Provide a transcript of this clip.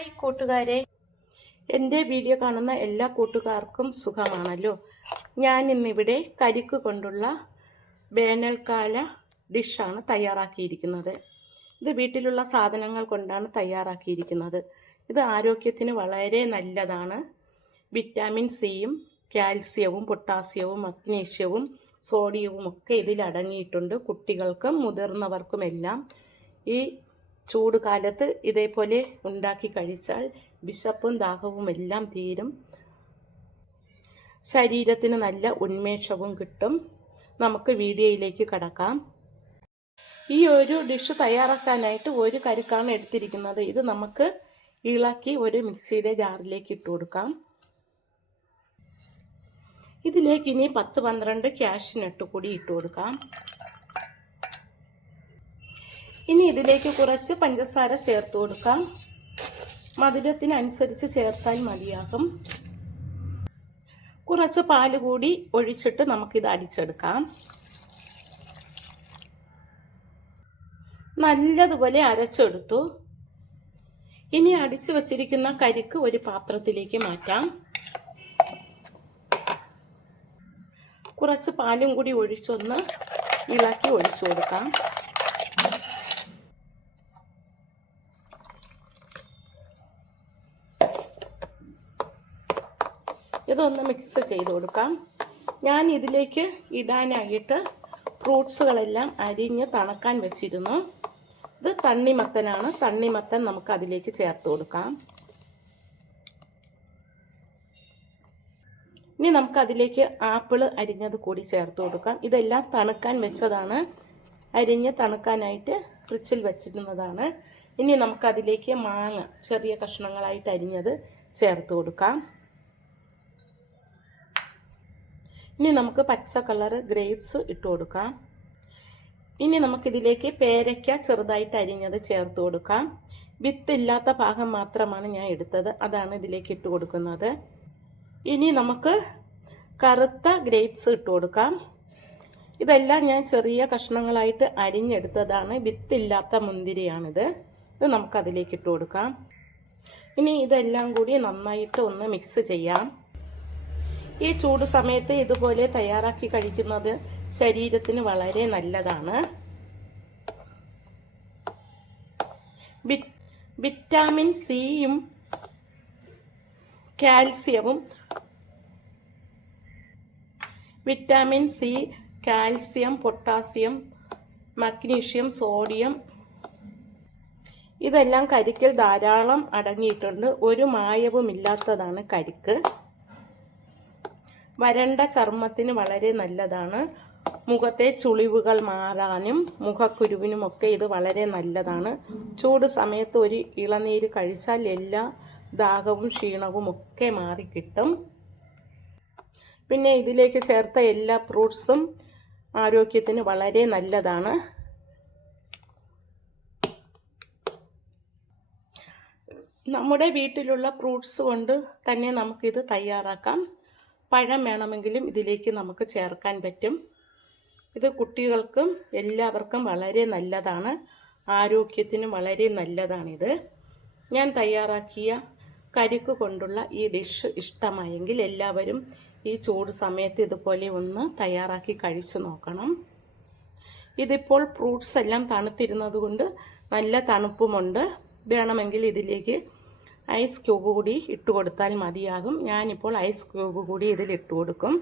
Hi കൂട്ടുകാരെ, എൻ്റെ video കാണുന്ന എല്ലാ കൂട്ടുകാർക്കും സുഖമാണല്ലോ. ഞാൻ ഇന്നിവിടെ കരിക്ക് കൊണ്ടുള്ള വേനൽക്കാല ഡിഷാണ് തയ്യാറാക്കിയിരിക്കുന്നത്. ഇത് വീട്ടിലുള്ള സാധനങ്ങൾ കൊണ്ടാണ് തയ്യാറാക്കിയിരിക്കുന്നത്. ഇത് ആരോഗ്യത്തിന് വളരെ നല്ലതാണ്. വിറ്റാമിൻ സിയും കാൽസ്യവും പൊട്ടാസ്യവും മഗ്നീഷ്യവും സോഡിയവും ഒക്കെ ഇതിൽ അടങ്ങിയിട്ടുണ്ട്. കുട്ടികൾക്കും മുതിർന്നവർക്കുമെല്ലാം ഈ ചൂട് കാലത്ത് ഇതേപോലെ ഉണ്ടാക്കി കഴിച്ചാൽ വിശപ്പും ദാഹവും എല്ലാം തീരും. ശരീരത്തിന് നല്ല ഉന്മേഷവും കിട്ടും. നമുക്ക് വീഡിയോയിലേക്ക് കടക്കാം. ഈ ഒരു ഡിഷ് തയ്യാറാക്കാനായിട്ട് ഒരു കരിക്കാണ് എടുത്തിരിക്കുന്നത്. ഇത് നമുക്ക് ഇളക്കി ഒരു മിക്സിയുടെ ജാറിലേക്ക് ഇട്ട് കൊടുക്കാം. ഇതിലേക്ക് ഇനി 10-12 കാഷ്യൂനട്ട് കൂടി ഇട്ട് കൊടുക്കാം. ഇനി ഇതിലേക്ക് കുറച്ച് പഞ്ചസാര ചേർത്ത് കൊടുക്കാം. മധുരത്തിനനുസരിച്ച് ചേർത്താൽ മതിയാകും. കുറച്ച് പാല് കൂടി ഒഴിച്ചിട്ട് നമുക്കിത് അടിച്ചെടുക്കാം. നല്ലതുപോലെ അരച്ചെടുത്തു. ഇനി അടിച്ചു വച്ചിരിക്കുന്ന കരിക്ക് ഒരു പാത്രത്തിലേക്ക് മാറ്റാം. കുറച്ച് പാലും കൂടി ഒഴിച്ചൊന്ന് ഇളക്കി ഒഴിച്ചു കൊടുക്കാം. ഇതൊന്ന് മിക്സ് ചെയ്ത് കൊടുക്കാം. ഞാൻ ഇതിലേക്ക് ഇടാനായിട്ട് ഫ്രൂട്ട്സുകളെല്ലാം അരിഞ്ഞ് തണുക്കാൻ വെച്ചിരുന്നു. ഇത് തണ്ണിമത്തനാണ്. തണ്ണിമത്തൻ നമുക്ക് അതിലേക്ക് ചേർത്ത് കൊടുക്കാം. ഇനി നമുക്കതിലേക്ക് ആപ്പിൾ അരിഞ്ഞത് കൂടി ചേർത്ത് കൊടുക്കാം. ഇതെല്ലാം തണുക്കാൻ വെച്ചതാണ്. അരിഞ്ഞ് തണുക്കാനായിട്ട് ഫ്രിഡ്ജിൽ വെച്ചിരുന്നതാണ്. ഇനി നമുക്കതിലേക്ക് മാങ്ങ ചെറിയ കഷ്ണങ്ങളായിട്ട് അരിഞ്ഞത് ചേർത്ത് കൊടുക്കാം. ഇനി നമുക്ക് പച്ച കളർ ഗ്രേപ്സ് ഇട്ട് കൊടുക്കാം. ഇനി നമുക്കിതിലേക്ക് പേരയ്ക്ക ചെറുതായിട്ട് അരിഞ്ഞത് ചേർത്ത് കൊടുക്കാം. വിത്തില്ലാത്ത ഭാഗം മാത്രമാണ് ഞാൻ എടുത്തത്, അതാണ് ഇതിലേക്ക് ഇട്ട് കൊടുക്കുന്നത്. ഇനി നമുക്ക് കറുത്ത ഗ്രേപ്സ് ഇട്ട് കൊടുക്കാം. ഇതെല്ലാം ഞാൻ ചെറിയ കഷ്ണങ്ങളായിട്ട് അരിഞ്ഞെടുത്തതാണ്. വിത്തില്ലാത്ത മുന്തിരിയാണിത്. ഇത് നമുക്കതിലേക്ക് ഇട്ട് കൊടുക്കാം. ഇനി ഇതെല്ലാം കൂടി നന്നായിട്ട് ഒന്ന് മിക്സ് ചെയ്യാം. ഈ ചൂട് സമയത്ത് ഇതുപോലെ തയ്യാറാക്കി കഴിക്കുന്നത് ശരീരത്തിന് വളരെ നല്ലതാണ്. വിറ്റാമിൻ സിയും കാൽസ്യവും vitamin C, calcium, potassium, magnesium, sodium ഇതെല്ലാം കരിക്കിൽ ധാരാളം അടങ്ങിയിട്ടുണ്ട്. ഒരു മായവുമില്ലാത്തതാണ് കരിക്ക്. വരണ്ട ചർമ്മത്തിന് വളരെ നല്ലതാണ്. മുഖത്തെ ചുളിവുകൾ മാറാനും മുഖക്കുരുവിനുമൊക്കെ ഇത് വളരെ നല്ലതാണ്. ചൂട് സമയത്ത് ഒരു ഇളനീര് കഴിച്ചാൽ എല്ലാ ദാഹവും ക്ഷീണവും ഒക്കെ മാറിക്കിട്ടും. പിന്നെ ഇതിലേക്ക് ചേർത്ത എല്ലാ ഫ്രൂട്ട്സും ആരോഗ്യത്തിന് വളരെ നല്ലതാണ്. നമ്മുടെ വീട്ടിലുള്ള ഫ്രൂട്ട്സ് കൊണ്ട് തന്നെ നമുക്കിത് തയ്യാറാക്കാം. പഴം വേണമെങ്കിലും ഇതിലേക്ക് നമുക്ക് ചേർക്കാൻ പറ്റും. ഇത് കുട്ടികൾക്കും എല്ലാവർക്കും വളരെ നല്ലതാണ്. ആരോഗ്യത്തിനും വളരെ നല്ലതാണിത്. ഞാൻ തയ്യാറാക്കിയ കരിക്ക് കൊണ്ടുള്ള ഈ ഡിഷ് ഇഷ്ടമായെങ്കിൽ എല്ലാവരും ഈ ചൂട് സമയത്ത് ഇതുപോലെ ഒന്ന് തയ്യാറാക്കി കഴിച്ചു നോക്കണം. ഇതിപ്പോൾ ഫ്രൂട്ട്സ് എല്ലാം തണുത്തിരുന്നത് കൊണ്ട് നല്ല തണുപ്പുമുണ്ട്. വേണമെങ്കിൽ ഇതിലേക്ക് ഐസ് ക്യൂബ് കൂടി ഇട്ട് കൊടുത്താൽ മതിയാകും. ഞാനിപ്പോൾ ഐസ് ക്യൂബ് കൂടി ഇതിൽ ഇട്ട് കൊടുക്കും.